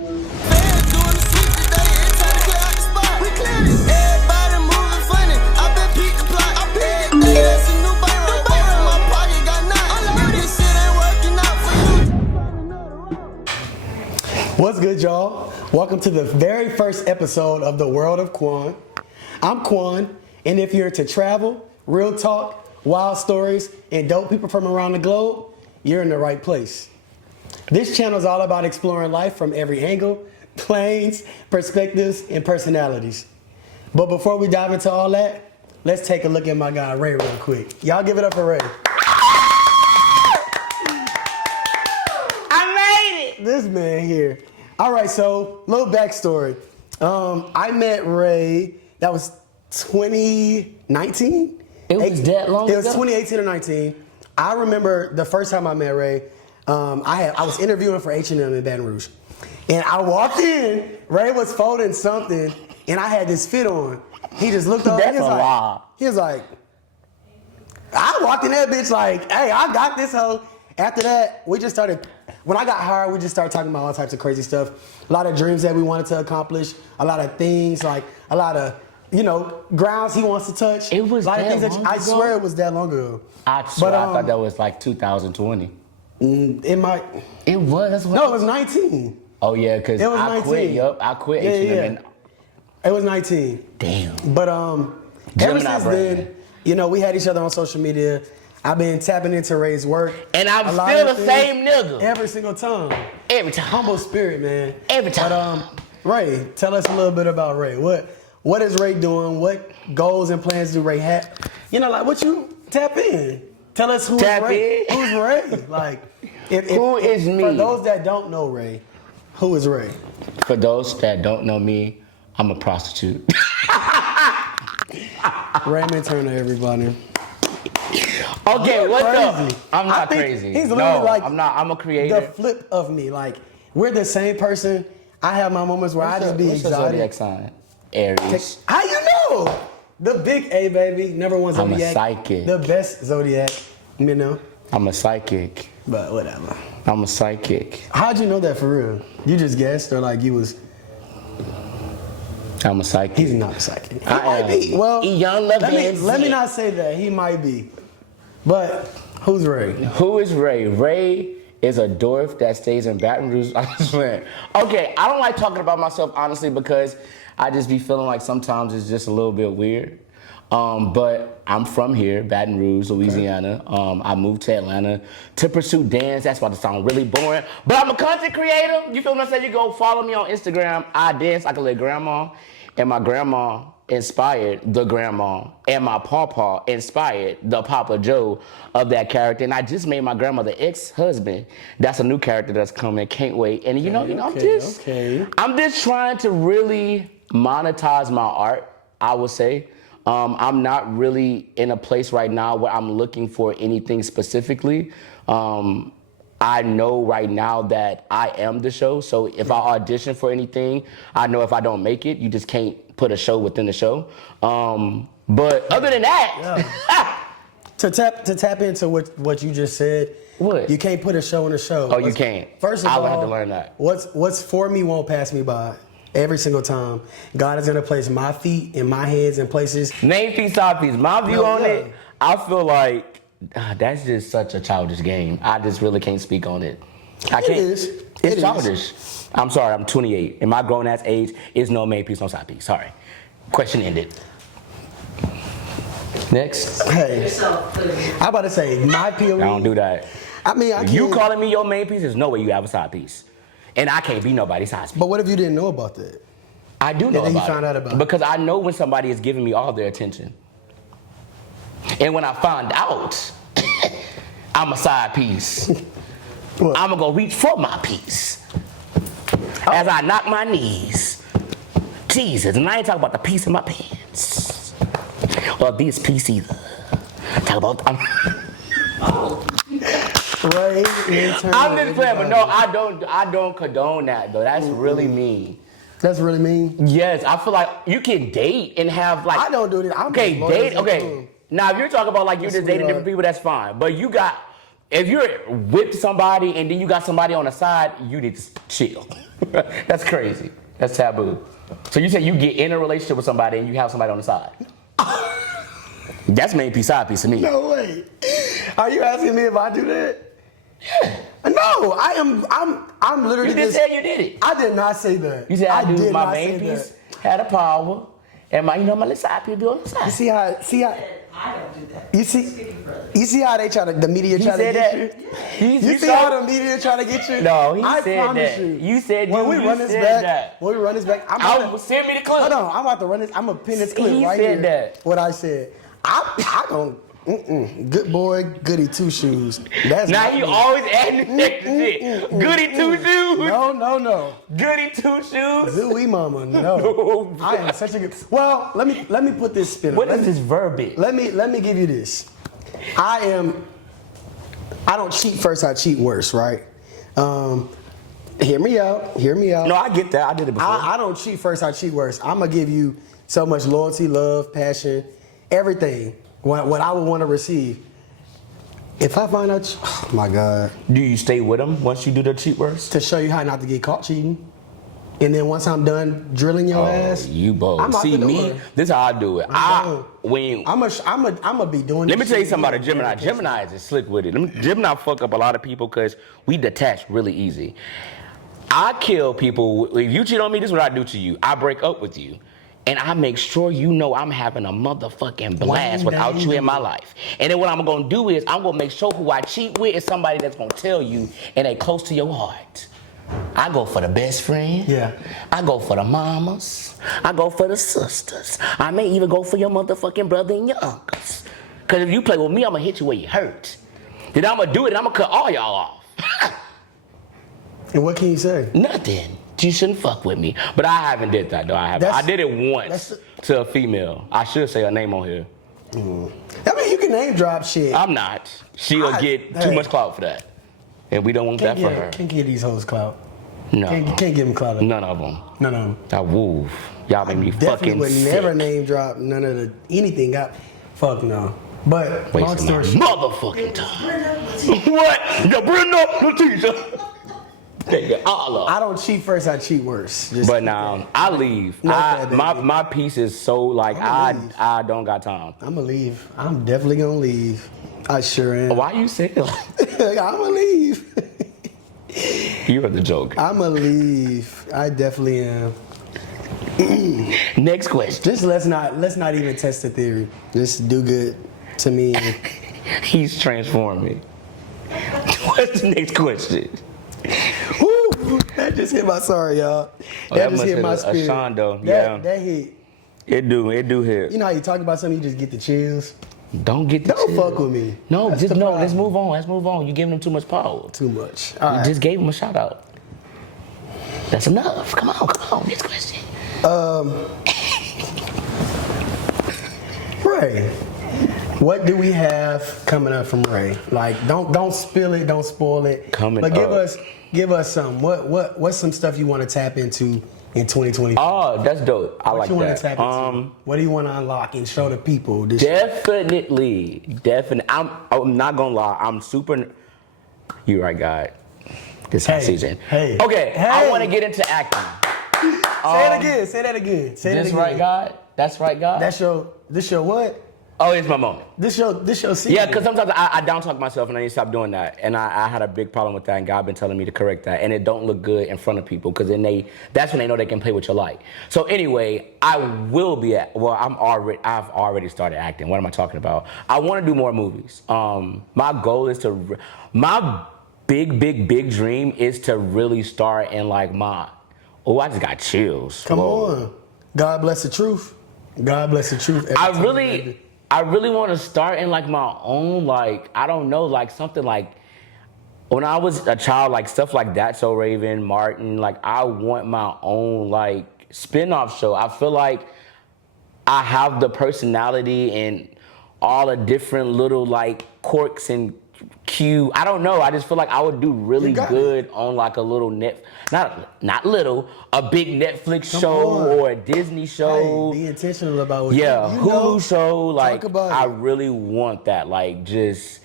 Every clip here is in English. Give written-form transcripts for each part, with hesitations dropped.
What's good, y'all? Welcome to the very first episode of the World of Quan. I'm Quan, and if you're into travel, real talk, wild stories, and dope people from around the globe, you're in the right place. This channel is all about exploring life from every angle, planes, perspectives, and personalities. But before we dive into all that, let's take a look at my guy Ray real quick. Y'all give it up for Ray. I made it! This man here. All right, so little backstory. I met Ray, that was 2019? It was that long ago? It was 2018 or 19. I remember the first time I met Ray, I was interviewing for H&M in Baton Rouge. And I walked in, Ray was folding something, and I had this fit on. He just looked up, he was like, I walked in that bitch like, hey, I got this hoe. After that, we just started, when I got hired, we just started talking about all types of crazy stuff. A lot of dreams that we wanted to accomplish, a lot of things, like a lot of, grounds he wants to touch. It was a lot that of things long I ago? swear it was that long ago. I swear, I thought that was like 2020. It might. It was? That's what No, it was 19. Oh, yeah, because I 19. quit. Yup, I quit H&M. It was 19. Damn. But ever since then, we had each other on social media. I've been tapping into Ray's work. And I'm still the same nigga. Every single time. Every time. Humble spirit, man. Every time. But Ray, tell us a little bit about Ray. What is Ray doing? What goals and plans do Ray have? What you tap in? Tell us who's Ray. Who's Ray? Who is me? For those that don't know Ray, who is Ray? For those that don't know me, I'm a prostitute. Raymond Turner, everybody. Okay, what the? I'm not think crazy. He's literally I'm not. I'm a creator. The flip of me. We're the same person. I have my moments where I just be What's your exotic. zodiac sign? Aries. How you know? The big A, baby. Number one zodiac. I'm a psychic. The best zodiac. I'm a psychic. But whatever. I'm a psychic. How'd you know that for real? You just guessed or you was? I'm a psychic. He's not a psychic. He I might be. Well, young let me not say that. He might be. But who's Ray? Who is Ray? Ray is a dwarf that stays in Baton Rouge. I swear. Okay, I don't like talking about myself, honestly, because I just be feeling like sometimes it's just a little bit weird. But I'm from here, Baton Rouge, Louisiana. I moved to Atlanta to pursue dance. That's about to sound really boring. But I'm a content creator. You feel what I'm saying? You go follow me on Instagram. I dance like a little grandma. And my grandma inspired the grandma. And my pawpaw inspired the Papa Joe of that character. And I just made my grandmother ex-husband. That's a new character that's coming. Can't wait. And I'm just trying to really monetize my art, I would say. I'm not really in a place right now where I'm looking for anything specifically. I know right now that I am the show. So if I audition for anything, I know if I don't make it, you just can't put a show within the show. But other than that, to tap into what you just said. What? You can't put a show in a show. Oh, you can't. First of all, I would have to learn that. What's for me won't pass me by. Every single time. God is gonna place my feet and my hands in places. Name, feet, side piece. My view on it, I feel like that's just such a childish game. I just really can't speak on it. I can't. It's childish. I'm sorry, I'm 28. And my grown ass age is no main piece, no side piece. Sorry. Question ended. Next. Hey, I'm about to say, my POV. I don't do that. I mean, I can't. You calling me your main piece, there's no way you have a side piece. And I can't be nobody's side piece. But what if you didn't know about that? I do know about it. And then you found out about it. Because I know when somebody is giving me all their attention. And when I find out, I'm a side piece. I'm gonna go reach for my piece. As I knock my knees. Jesus, and I ain't talking about the piece in my pants. Or this piece either. Talk about, Ray, I'm just playing, but no, I don't condone that though. That's really mean. That's really mean? Yes, I feel like you can date and have like. I don't do that. Okay, date. Okay. Now, if you're talking about like you're just dating different people, that's fine. But you got if you're with somebody and then you got somebody on the side, you need to chill. That's crazy. That's taboo. So you say you get in a relationship with somebody and you have somebody on the side. That's main piece, side piece to me. No way. Are you asking me if I do that? Yeah. No, I'm literally You just said you did it. I did not say that. You said I do did my not main say piece that. had a power, and my little side piece be on the side. You see how I don't do that. you see how the media try to get you? You see how the media try to get you? No, he I said promise that. You. You said when you- we you run this said back. that. When we run this back, Send me the clip. hold on, I'm about to run this. I'm gonna pin this clip He right said here. that. What I said. I don't. Good boy, goody two shoes. That's Now not you me. always adding the extra shit. Goody two shoes. No. Goody two shoes. Zooey mama, no. No. I am such a good. Well, let me put this spin on. What is this verbiage? Let me give you this. I don't cheat first, I cheat worse, right? Hear me out. No, I get that. I did it before. I don't cheat first, I cheat worse. I'm gonna give you so much loyalty, love, passion, everything. What I would want to receive. If I find out, oh my God. Do you stay with him once you do the cheat words? To show you how not to get caught cheating. And then once I'm done drilling your ass, You both. I'm out See the me, door. this is how I do it. I'm I'ma be doing Let me this tell you shit something about a with Gemini. dedication. Gemini is just slick with it. Gemini fuck up a lot of people because we detach really easy. I kill people. If you cheat on me, this is what I do to you. I break up with you. And I make sure you know I'm having a motherfucking blast without you in my life. And then what I'm gonna do is I'm gonna make sure who I cheat with is somebody that's gonna tell you and they close to your heart. I go for the best friend. Yeah. I go for the mamas. I go for the sisters. I may even go for your motherfucking brother and your uncles. Cause if you play with me, I'm gonna hit you where you hurt. Then I'm gonna do it and I'm gonna cut all y'all off. And what can you say? Nothing. You shouldn't fuck with me. But I haven't did that though. I haven't. I did it once to a female. I should say her name on here. I mean, you can name drop shit. I'm not. She'll get too much clout for that. And we don't want that for her. Can't give these hoes clout. No. Can't give them clout. None of them. None of them. I woo. Y'all make me Definitely fucking would sick. never name drop none of the anything. Fuck no. But long Wasting my story short, motherfucking time. What? The Brenda Letitia. I don't cheat first, I cheat worse. Just But now I leave. My piece is so like I don't got time. I'ma leave. I'm definitely gonna leave. I sure am. Why you say it like I'ma leave. you are the joke? I'ma leave. I definitely am. Next question. Just let's not even test the theory. Just do good to me. He's transforming. What's the next question? Woo, that just hit my sorry, y'all. That just hit my spirit. A Shondo, yeah. That hit. It do hit. You know how you talk about something, you just get the chills. Don't get the Don't chill. fuck with me. No, That's just the no. problem. Let's move on. You giving him too much power. Too much. You All right. just gave him a shout out. That's enough. Come on. Next question. Ray, what do we have coming up from Ray? Like, don't spill it, don't spoil it. Coming but up. give us some. What's some stuff you want to tap into in 2020? Oh, that's dope. I What like you want that. to tap into? What do you want to unlock and show the people? This Definitely. I'm not gonna lie. I'm super. You right, God. This hot season. Hey. Okay. Hey. I want to get into acting. Say it again. Say that again. Say that This again. right, God. That's right, God. This your what? Oh, it's my moment. This your season. Yeah, because sometimes I down talk myself and I need to stop doing that. And I had a big problem with that, and God been telling me to correct that. And it don't look good in front of people because then that's when they know they can play with your light. So anyway, I will be I've already started acting. What am I talking about? I want to do more movies. My goal is my big dream is to really start in like I just got chills. Come Whoa. on. God bless the truth. God bless the truth. I really want to start in like my own, like, I don't know, like something like when I was a child, like stuff like that. So Raven, Martin, like I want my own like spin-off show. I feel like I have the personality and all the different little like quirks and I don't know. I just feel like I would do really good on like a little not little, a big Netflix show or a Disney show. Hey, be intentional about what Hulu know, show. Like about I it. really want that. Like just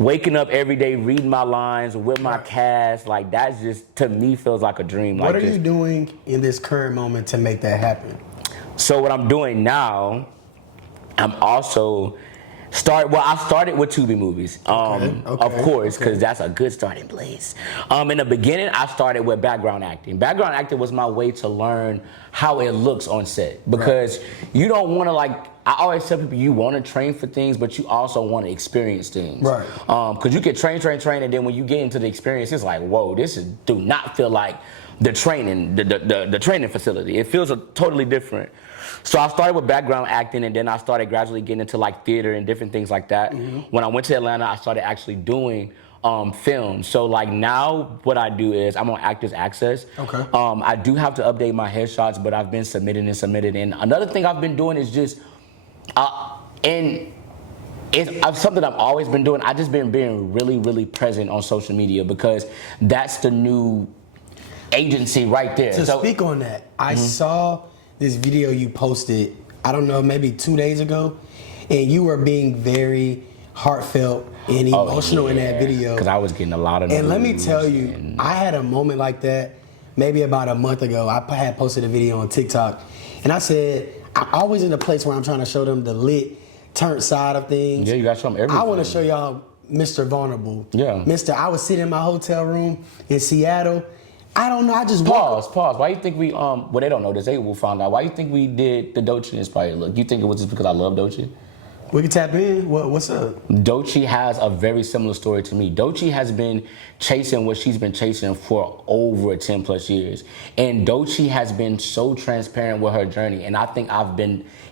waking up every day, reading my lines with my cast, like that's just to me feels like a dream. What like are you doing in this current moment to make that happen? So what I'm doing now, I'm also I started with Tubi movies, of course, because that's a good starting place. In the beginning, I started with background acting. Background acting was my way to learn how it looks on set, because you don't want to I always tell people you want to train for things, but you also want to experience things. Right. Because you can train, and then when you get into the experience, it's like, whoa, do not feel like the training, the training facility. It feels totally different. So I started with background acting, and then I started gradually getting into theater and different things like that. When I went to Atlanta, I started actually doing film. So now what I do is I'm on Actors Access. Okay. I do have to update my headshots, but I've been submitting. And another thing I've been doing is just, and it's something I've always been doing. I just been being really, really present on social media, because that's the new agency right there. To speak on that, I saw this video you posted, I don't know, maybe 2 days ago, and you were being very heartfelt and emotional in that video. Because I was getting a lot of. And let me tell you, I had a moment like that maybe about a month ago. I had posted a video on TikTok, and I said, I'm always in a place where I'm trying to show them the lit, turned side of things. Yeah, you got to show them everything. I want to show y'all Mr. Vulnerable. Yeah. I was sitting in my hotel room in Seattle. I don't know. I just pause. Why you think we well, they don't know this. They will find out. Why you think we did the Doechii inspired look? You think it was just because I love Doechii? We can tap in. What's up? Doechii has a very similar story to me. Doechii has been chasing what she's been chasing for over 10 plus years. And Doechii has been so transparent with her journey. And I think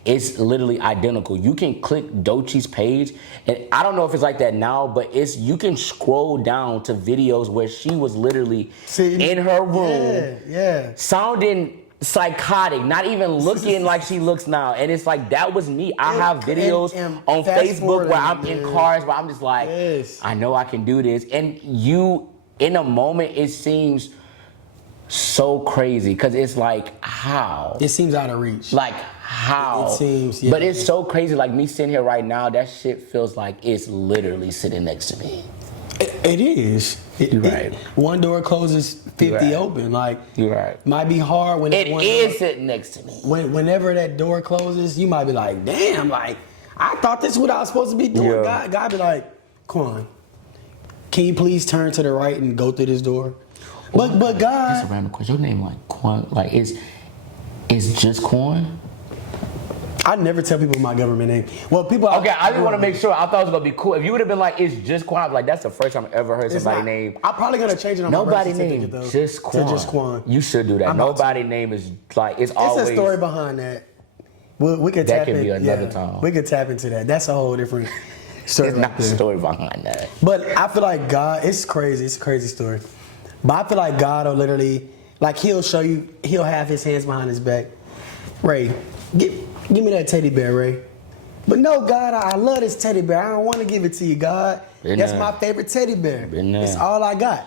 it's literally identical. You can click Doechii's page, and I don't know if it's like that now, but you can scroll down to videos where she was literally in her room, sounding psychotic, not even looking like she looks now. And it's like, that was me. I have videos on Facebook where I'm in cars where I'm just like, I know I can do this. And in a moment, it seems so crazy, because it's like, how? It seems out of reach. Like, how? It seems, But it's so crazy. Like, me sitting here right now, that shit feels like it's literally sitting next to me. It is. You're right. One door closes, 50 open. You're right. Might be hard when it is sitting next to me. Whenever that door closes, you might be like, damn, I thought this is what I was supposed to be doing. God be like, Quan, can you please turn to the right and go through this door? But God. That's a random question. Your name Quan, is just Quan? I never tell people my government name. Well, people. Okay, I just want to make sure. I thought it was gonna be cool. If you would have been like, it's just Quan, I'd be like, that's the first time I've ever heard somebody name. I'm probably gonna change it on nobody my birth certificate, name though. just Quan. To just Quan. You should do that. Nobody name is it's always. It's a story behind that. We could tap that could be another time. We could tap into that. That's a whole different story. It's not a story behind that. But I feel like God. It's crazy. It's a crazy story. But I feel like God will literally, he'll show you. He'll have his hands behind his back. Ray, Give me that teddy bear, Ray. But no, God, I love this teddy bear. I don't want to give it to you, God. That's my favorite teddy bear. It's all I got.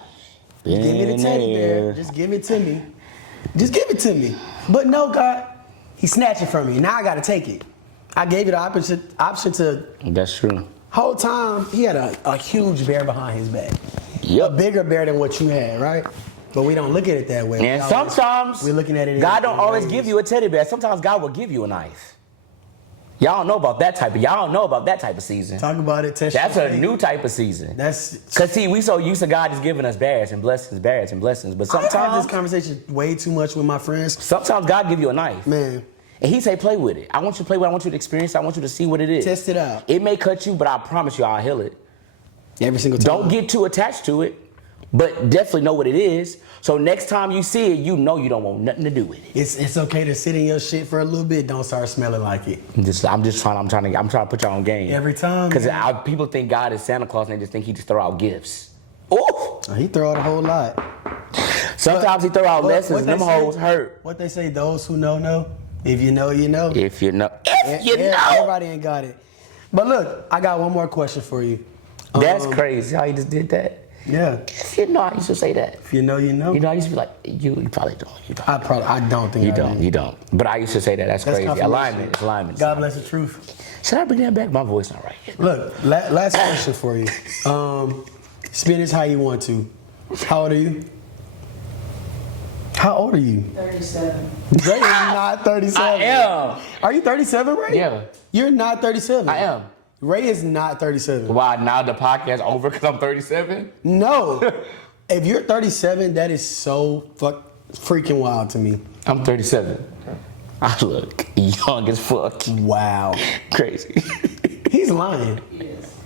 Give me the teddy bear. Just give it to me. Just give it to me. But no, God, he snatched it from me. Now I got to take it. I gave you the option to. That's true. Whole time, he had a huge bear behind his back. Yep. A bigger bear than what you had, right? But we don't look at it that way. And sometimes we're looking at it. God don't always give you a teddy bear. Sometimes God will give you a knife. Y'all don't know about that type of season. Talk about it. That's a new type of season. Cause see, we so used to God just giving us bears and blessings. But sometimes I have this conversation way too much with my friends. Sometimes God give you a knife, man, and He say, "Play with it. I want you to play with it. I want you to experience it. I want you to see what it is. Test it out. It may cut you, but I promise you, I'll heal it. Every single time. Don't get too attached to it, but definitely know what it is. So next time you see it, you know you don't want nothing to do with it. It's okay to sit in your shit for a little bit. Don't start smelling like it. I'm trying to put y'all on game. Every time. Because people think God is Santa Claus and they just think He just throw out gifts. Ooh! He throw out a whole lot. Sometimes He throw out lessons and them hoes hurt. What they say, those who know. If you know, you know. If you know. Everybody ain't got it. But look, I got one more question for you. That's crazy how you just did that. Yeah. You know, I used to say that. If you know, you know. You know, I used to be like, you probably don't. You probably I don't think You I don't. do. You don't. But I used to say that. That's crazy. confirmation. Alignment. It's alignment. God bless the truth. Should I bring that back? My voice not right. Look, last question for you. Spin this how you want to. How old are you? How old are you? 37. Ray is not 37. I am. Are you 37, Ray? Yeah. You're not 37. I am. Ray is not 37. Why now the podcast over because I'm 37? No. If you're 37, that is so freaking wild to me. I'm 37. I look young as fuck. Wow. Crazy. He's lying. Yes.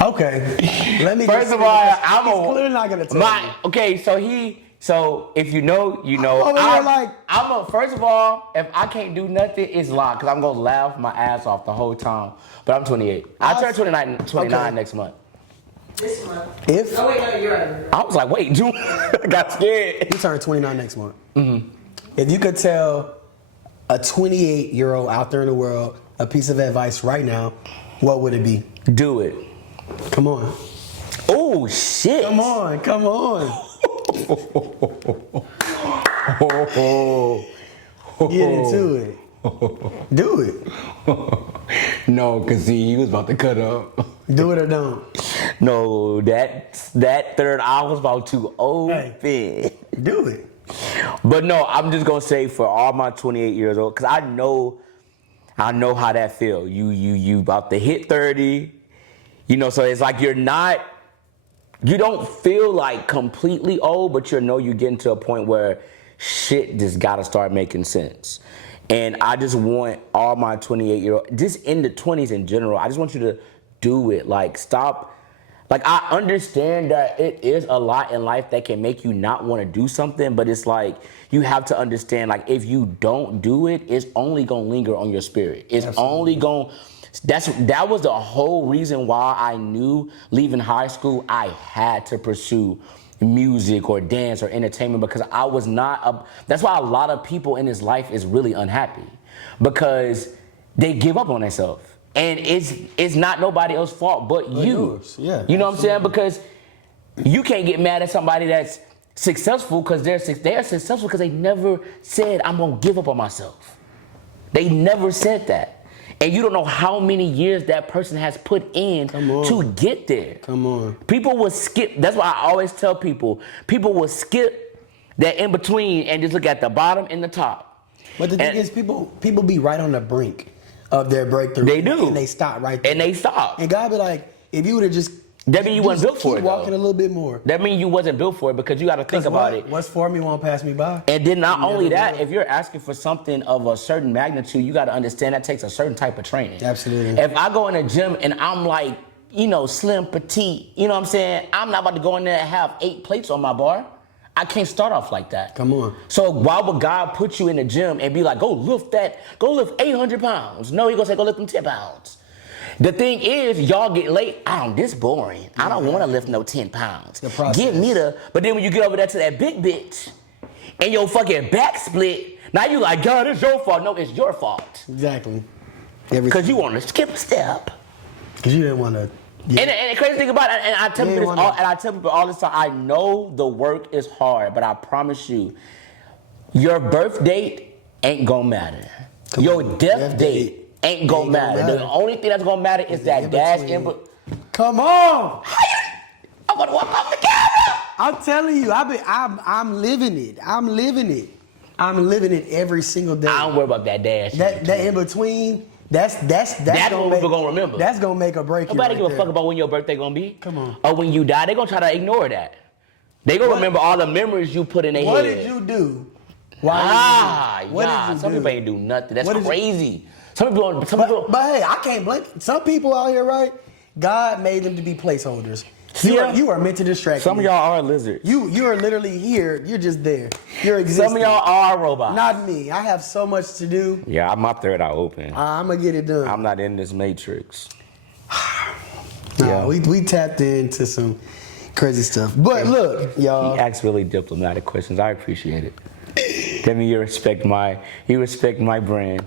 Okay. Let me. First just of say all, this. I'm He's clearly not gonna tell me. Okay, so if you know, you know. I'm over here like- First of all, if I can't do nothing, it's locked because I'm gonna laugh my ass off the whole time. But I'm 28. I turn 29 Okay. next month. This month. If Oh, wait, no, you're right. I was like, wait, June. I got scared. you turn 29 next month, if you could tell a 28-year-old out there in the world a piece of advice right now, what would it be? Do it. Come on. Oh shit. Come on. Come on. Get into it. Do it. No, cause see, he was about to cut up. Do it or don't. No, that third eye was about to open. Do it. But no, I'm just gonna say for all my 28 years old, cause I know how that feel. You about to hit 30, you know. So it's like you don't feel like completely old, but you know you're getting to a point where shit just gotta start making sense. And I just want all my 28-year-old, just in the 20s in general, I just want you to do it. Like stop. Like I understand that it is a lot in life that can make you not want to do something, but it's like you have to understand, like if you don't do it, it's only gonna linger on your spirit. It's only gonna. That was the whole reason why I knew leaving high school I had to pursue music or dance or entertainment, because I was not. That's why a lot of people in this life is really unhappy, because they give up on themselves. And it's not nobody else's fault but you. Yours. Yeah, you know what I'm saying? Because you can't get mad at somebody that's successful because they're successful because they never said, I'm going to give up on myself. They never said that. And you don't know how many years that person has put in to get there. Come on. People will skip. That's why I always tell people will skip that in between and just look at the bottom and the top. But the thing is, people be right on the brink of their breakthrough. They do. And they stop right there. And they stop. And God be like, if you would have just that mean you wasn't built for it, keep walking a little bit more. That mean you wasn't built for it, because you got to think about it. What's for me won't pass me by. And then not only that, if you're asking for something of a certain magnitude, you got to understand that takes a certain type of training. Absolutely. If I go in a gym and I'm like, you know, slim, petite, you know what I'm saying? I'm not about to go in there and have 8 plates on my bar. I can't start off like that. Come on. So why would God put you in the gym and be like, go lift 800 pounds? No, he gonna say, go lift them 10 pounds. The thing is, y'all get late. This boring. I don't want to lift no 10 pounds. The process. Give me but then when you get over there to that big bitch and your fucking back split, now you like, God, it's your fault. No, it's your fault. Exactly. Because you want to skip a step. Because you didn't want to. Yeah. And the crazy thing about it, and I tell people all this time, I know the work is hard, but I promise you, your birth date ain't gonna matter. Your death date ain't gonna matter. The only thing that's gonna matter is that dash in. Come on! I'm gonna walk off the camera. I'm telling you, I'm living it. I'm living it every single day. I don't worry about that dash. That in between. That's what people gonna remember. That's gonna make or break you. Nobody give a fuck about when your birthday gonna be. Come on. Or when you die, they gonna try to ignore that. They gonna remember all the memories you put in their head. What did you do? Some people ain't do nothing. That's crazy. Some people. But hey, I can't blame some people out here, right? God made them to be placeholders. You are meant to distract. Some of y'all are lizards. You are literally here. You're just there. You're existing. Some of y'all are robots. Not me. I have so much to do. Yeah, my third eye open. I'm gonna get it done. I'm not in this matrix. Nah, we tapped into some crazy stuff. But look, y'all. He asks really diplomatic questions. I appreciate it. That means you respect my brand.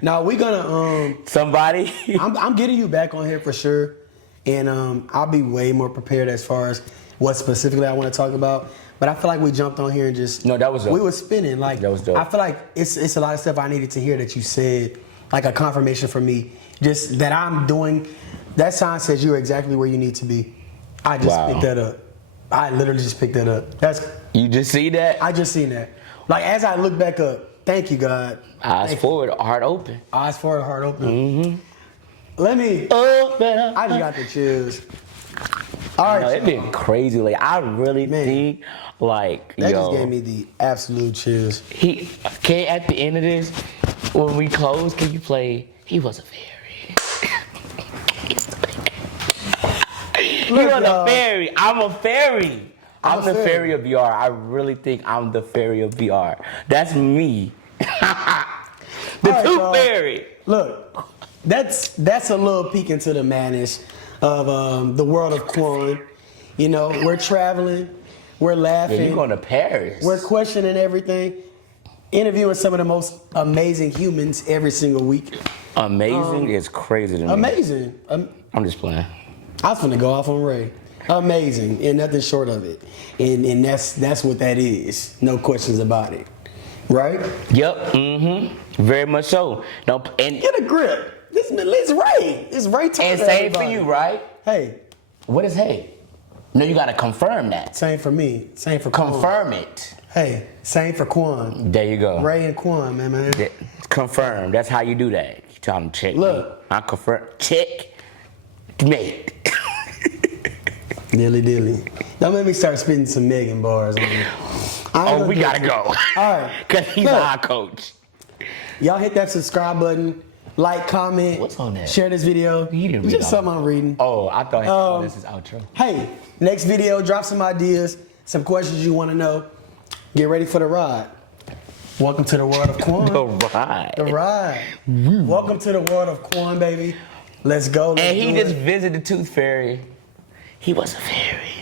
Now we gonna somebody. I'm getting you back on here for sure. and I'll be way more prepared as far as what specifically I want to talk about. But I feel like we jumped on here and just No, that was dope. we were spinning. Like That was dope. I feel like it's a lot of stuff I needed to hear that you said, like a confirmation for me, just that I'm doing. That sign says you're exactly where you need to be. I just Wow. picked that up. I literally just picked that up. You just see that? I just seen that. Like as I look back up, thank you God. Eyes Thank you. forward, heart open. Eyes forward, heart open. Mm-hmm. Let me. Open up. I just got the chills. All No, right, it's been crazy. Like I really Man. think, like that yo, just gave me the absolute chills. he can at the end of this, when we close, can you play? He was a fairy. He was a fairy. I'm a fairy. I'm the fairy of VR. I really think I'm the fairy of VR. That's me. The right, tooth y'all. fairy. Look, that's a little peek into the madness of the world of Quan. You know, we're traveling, we're Yeah, laughing, you going to Paris? we're questioning everything, interviewing some of the most amazing humans every single week. Amazing is crazy to me. Amazing. I'm just playing. I was gonna go off on Ray. Amazing, and nothing short of it. And that's what that is. No questions about it. Right? Yep. Mm-hmm. Very much so. No, and Get a grip. This is Ray. It's Ray talking and to same for everybody. you, right? Hey, What is hey? No, you gotta confirm that. same for me. Same for Quan. Confirm it. Hey, same for Quan. There you go. Ray and Quan, man. Yeah, confirm. That's how you do that. You tell them check. Look. Me. I confirm. Check. Mate. Dilly dilly. Don't make me start spitting some Megan bars on you. Oh, we gotta go. All right. Cause he's Look. our coach. Y'all hit that subscribe button, like, comment, What's on that? share this video. You didn't read Just all something I'm reading. Oh, I thought this is outro. Hey, next video, drop some ideas, some questions you want to know. Get ready for the ride. Welcome to the world of Quan. The ride. The ride. Welcome to the world of Quan, baby. Let's go. Let's And he do just it. visited the Tooth Fairy. He was a fairy.